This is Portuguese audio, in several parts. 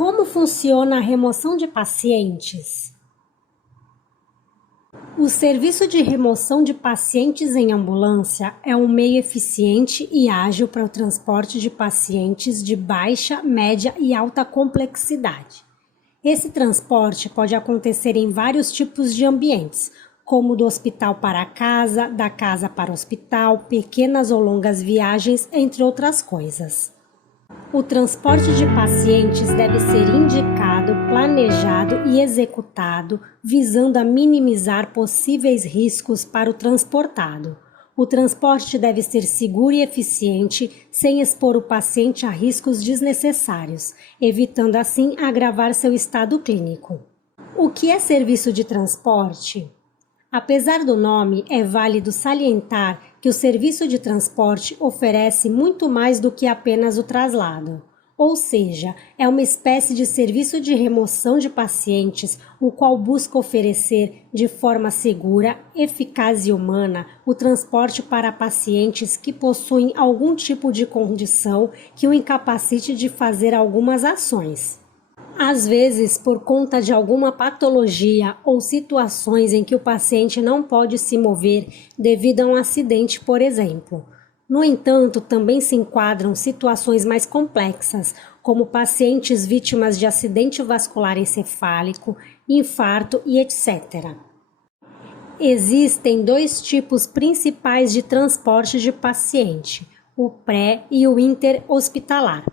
Como funciona a remoção de pacientes? O serviço de remoção de pacientes em ambulância é um meio eficiente e ágil para o transporte de pacientes de baixa, média e alta complexidade. Esse transporte pode acontecer em vários tipos de ambientes, como do hospital para a casa, da casa para o hospital, pequenas ou longas viagens, entre outras coisas. O transporte de pacientes deve ser indicado, planejado e executado, visando a minimizar possíveis riscos para o transportado. O transporte deve ser seguro e eficiente, sem expor o paciente a riscos desnecessários, evitando assim agravar seu estado clínico. O que é serviço de transporte? Apesar do nome, é válido salientar que o serviço de transporte oferece muito mais do que apenas o traslado. Ou seja, é uma espécie de serviço de remoção de pacientes, o qual busca oferecer, de forma segura, eficaz e humana, o transporte para pacientes que possuem algum tipo de condição que o incapacite de fazer algumas ações. Às vezes, por conta de alguma patologia ou situações em que o paciente não pode se mover devido a um acidente, por exemplo. No entanto, também se enquadram situações mais complexas, como pacientes vítimas de acidente vascular encefálico, infarto e etc. Existem dois tipos principais de transporte de paciente, o pré e o interhospitalar.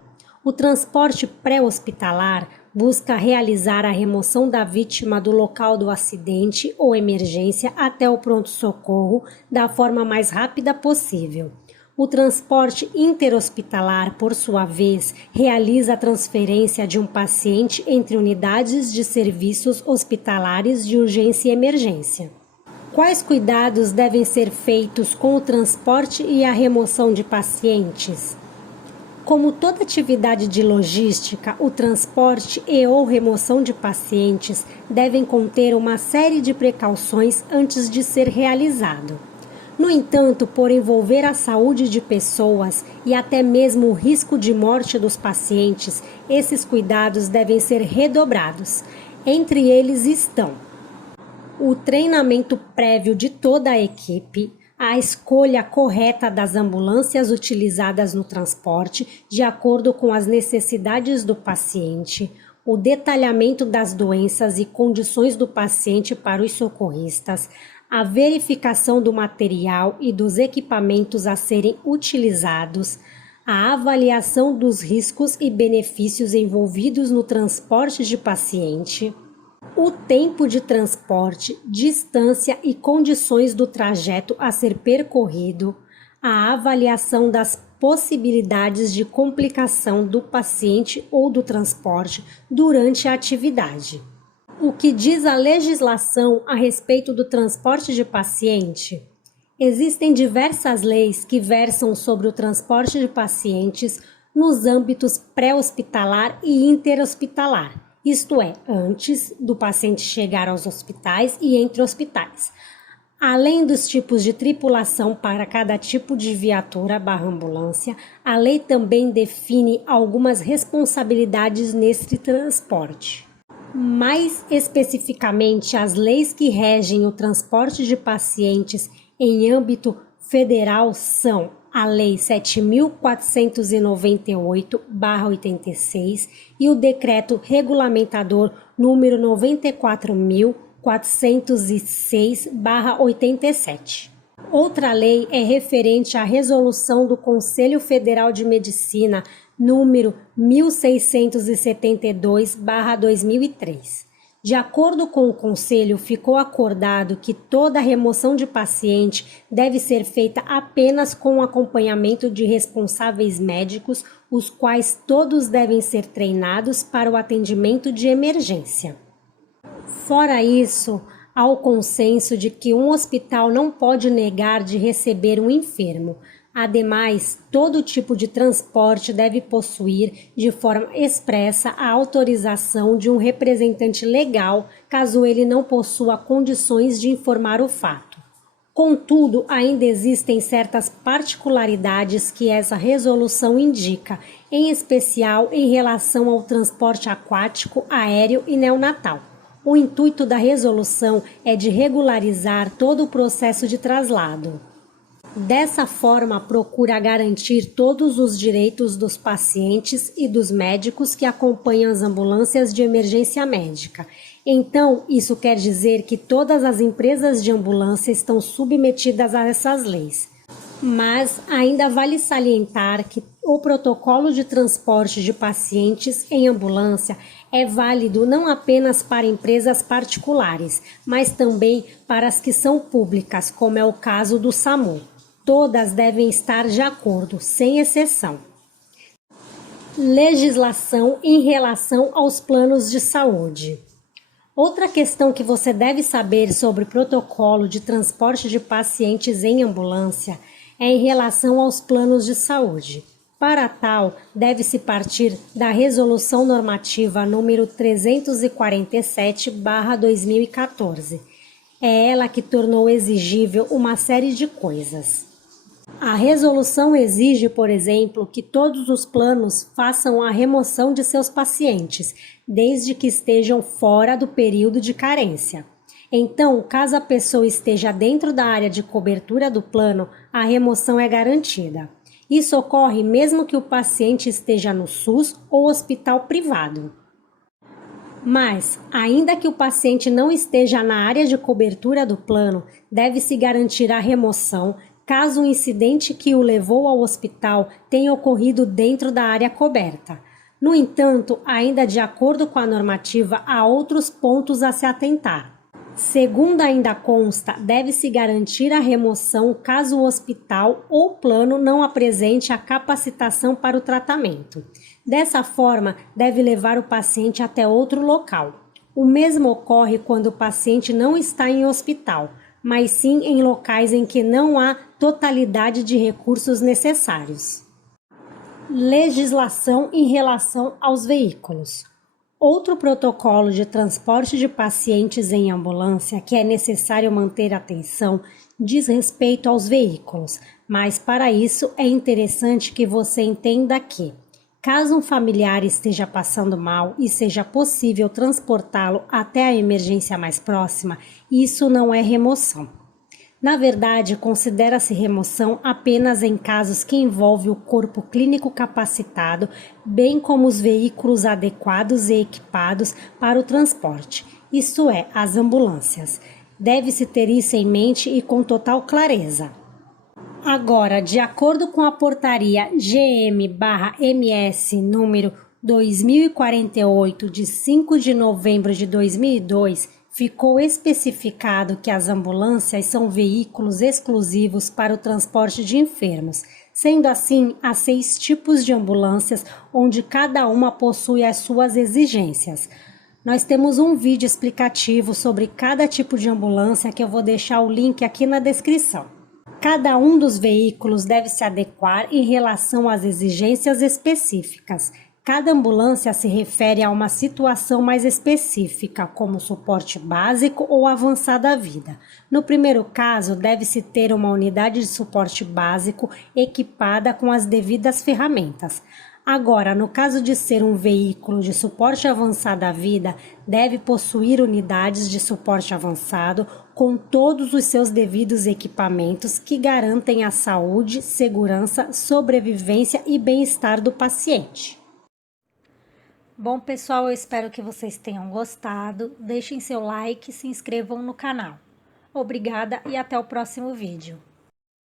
O transporte pré-hospitalar busca realizar a remoção da vítima do local do acidente ou emergência até o pronto-socorro da forma mais rápida possível. O transporte interhospitalar, por sua vez, realiza a transferência de um paciente entre unidades de serviços hospitalares de urgência e emergência. Quais cuidados devem ser feitos com o transporte e a remoção de pacientes? Como toda atividade de logística, o transporte e ou remoção de pacientes devem conter uma série de precauções antes de ser realizado. No entanto, por envolver a saúde de pessoas e até mesmo o risco de morte dos pacientes, esses cuidados devem ser redobrados. Entre eles estão o treinamento prévio de toda a equipe, a escolha correta das ambulâncias utilizadas no transporte de acordo com as necessidades do paciente, o detalhamento das doenças e condições do paciente para os socorristas, a verificação do material e dos equipamentos a serem utilizados, a avaliação dos riscos e benefícios envolvidos no transporte de paciente, o tempo de transporte, distância e condições do trajeto a ser percorrido, a avaliação das possibilidades de complicação do paciente ou do transporte durante a atividade. O que diz a legislação a respeito do transporte de paciente? Existem diversas leis que versam sobre o transporte de pacientes nos âmbitos pré-hospitalar e interhospitalar. Isto é, antes do paciente chegar aos hospitais e entre hospitais. Além dos tipos de tripulação para cada tipo de viatura/ambulância, a lei também define algumas responsabilidades nesse transporte. Mais especificamente, as leis que regem o transporte de pacientes em âmbito federal são a Lei 7.498/86 e o Decreto Regulamentador número 94.406/87. Outra lei é referente à resolução do Conselho Federal de Medicina número 1672/2003. De acordo com o Conselho, ficou acordado que toda remoção de paciente deve ser feita apenas com o acompanhamento de responsáveis médicos, os quais todos devem ser treinados para o atendimento de emergência. Fora isso, há o consenso de que um hospital não pode negar de receber um enfermo. Ademais, todo tipo de transporte deve possuir, de forma expressa, a autorização de um representante legal, caso ele não possua condições de informar o fato. Contudo, ainda existem certas particularidades que essa resolução indica, em especial em relação ao transporte aquático, aéreo e neonatal. O intuito da resolução é de regularizar todo o processo de traslado. Dessa forma, procura garantir todos os direitos dos pacientes e dos médicos que acompanham as ambulâncias de emergência médica. Então, isso quer dizer que todas as empresas de ambulância estão submetidas a essas leis. Mas ainda vale salientar que o protocolo de transporte de pacientes em ambulância é válido não apenas para empresas particulares, mas também para as que são públicas, como é o caso do SAMU. Todas devem estar de acordo, sem exceção. Legislação em relação aos planos de saúde. Outra questão que você deve saber sobre o protocolo de transporte de pacientes em ambulância é em relação aos planos de saúde. Para tal, deve-se partir da Resolução Normativa número 347/2014. É ela que tornou exigível uma série de coisas. A resolução exige, por exemplo, que todos os planos façam a remoção de seus pacientes, desde que estejam fora do período de carência. Então, caso a pessoa esteja dentro da área de cobertura do plano, a remoção é garantida. Isso ocorre mesmo que o paciente esteja no SUS ou hospital privado. Mas, ainda que o paciente não esteja na área de cobertura do plano, deve-se garantir a remoção caso o incidente que o levou ao hospital tenha ocorrido dentro da área coberta. No entanto, ainda de acordo com a normativa, há outros pontos a se atentar. Segundo ainda consta, deve-se garantir a remoção caso o hospital ou plano não apresente a capacitação para o tratamento. Dessa forma, deve levar o paciente até outro local. O mesmo ocorre quando o paciente não está em hospital, mas sim em locais em que não há totalidade de recursos necessários. Legislação em relação aos veículos. Outro protocolo de transporte de pacientes em ambulância que é necessário manter atenção diz respeito aos veículos, mas para isso é interessante que você entenda que, caso um familiar esteja passando mal e seja possível transportá-lo até a emergência mais próxima, isso não é remoção. Na verdade, considera-se remoção apenas em casos que envolvem o corpo clínico capacitado, bem como os veículos adequados e equipados para o transporte, isto é, as ambulâncias. Deve-se ter isso em mente e com total clareza. Agora, de acordo com a portaria GM/MS número 2048, de 5 de novembro de 2002, ficou especificado que as ambulâncias são veículos exclusivos para o transporte de enfermos. Sendo assim, há 6 tipos de ambulâncias, onde cada uma possui as suas exigências. Nós temos um vídeo explicativo sobre cada tipo de ambulância que eu vou deixar o link aqui na descrição. Cada um dos veículos deve se adequar em relação às exigências específicas. Cada ambulância se refere a uma situação mais específica, como suporte básico ou avançada vida. No primeiro caso, deve-se ter uma unidade de suporte básico equipada com as devidas ferramentas. Agora, no caso de ser um veículo de suporte avançado à vida, deve possuir unidades de suporte avançado com todos os seus devidos equipamentos que garantem a saúde, segurança, sobrevivência e bem-estar do paciente. Bom, pessoal, eu espero que vocês tenham gostado. Deixem seu like e se inscrevam no canal. Obrigada e até o próximo vídeo.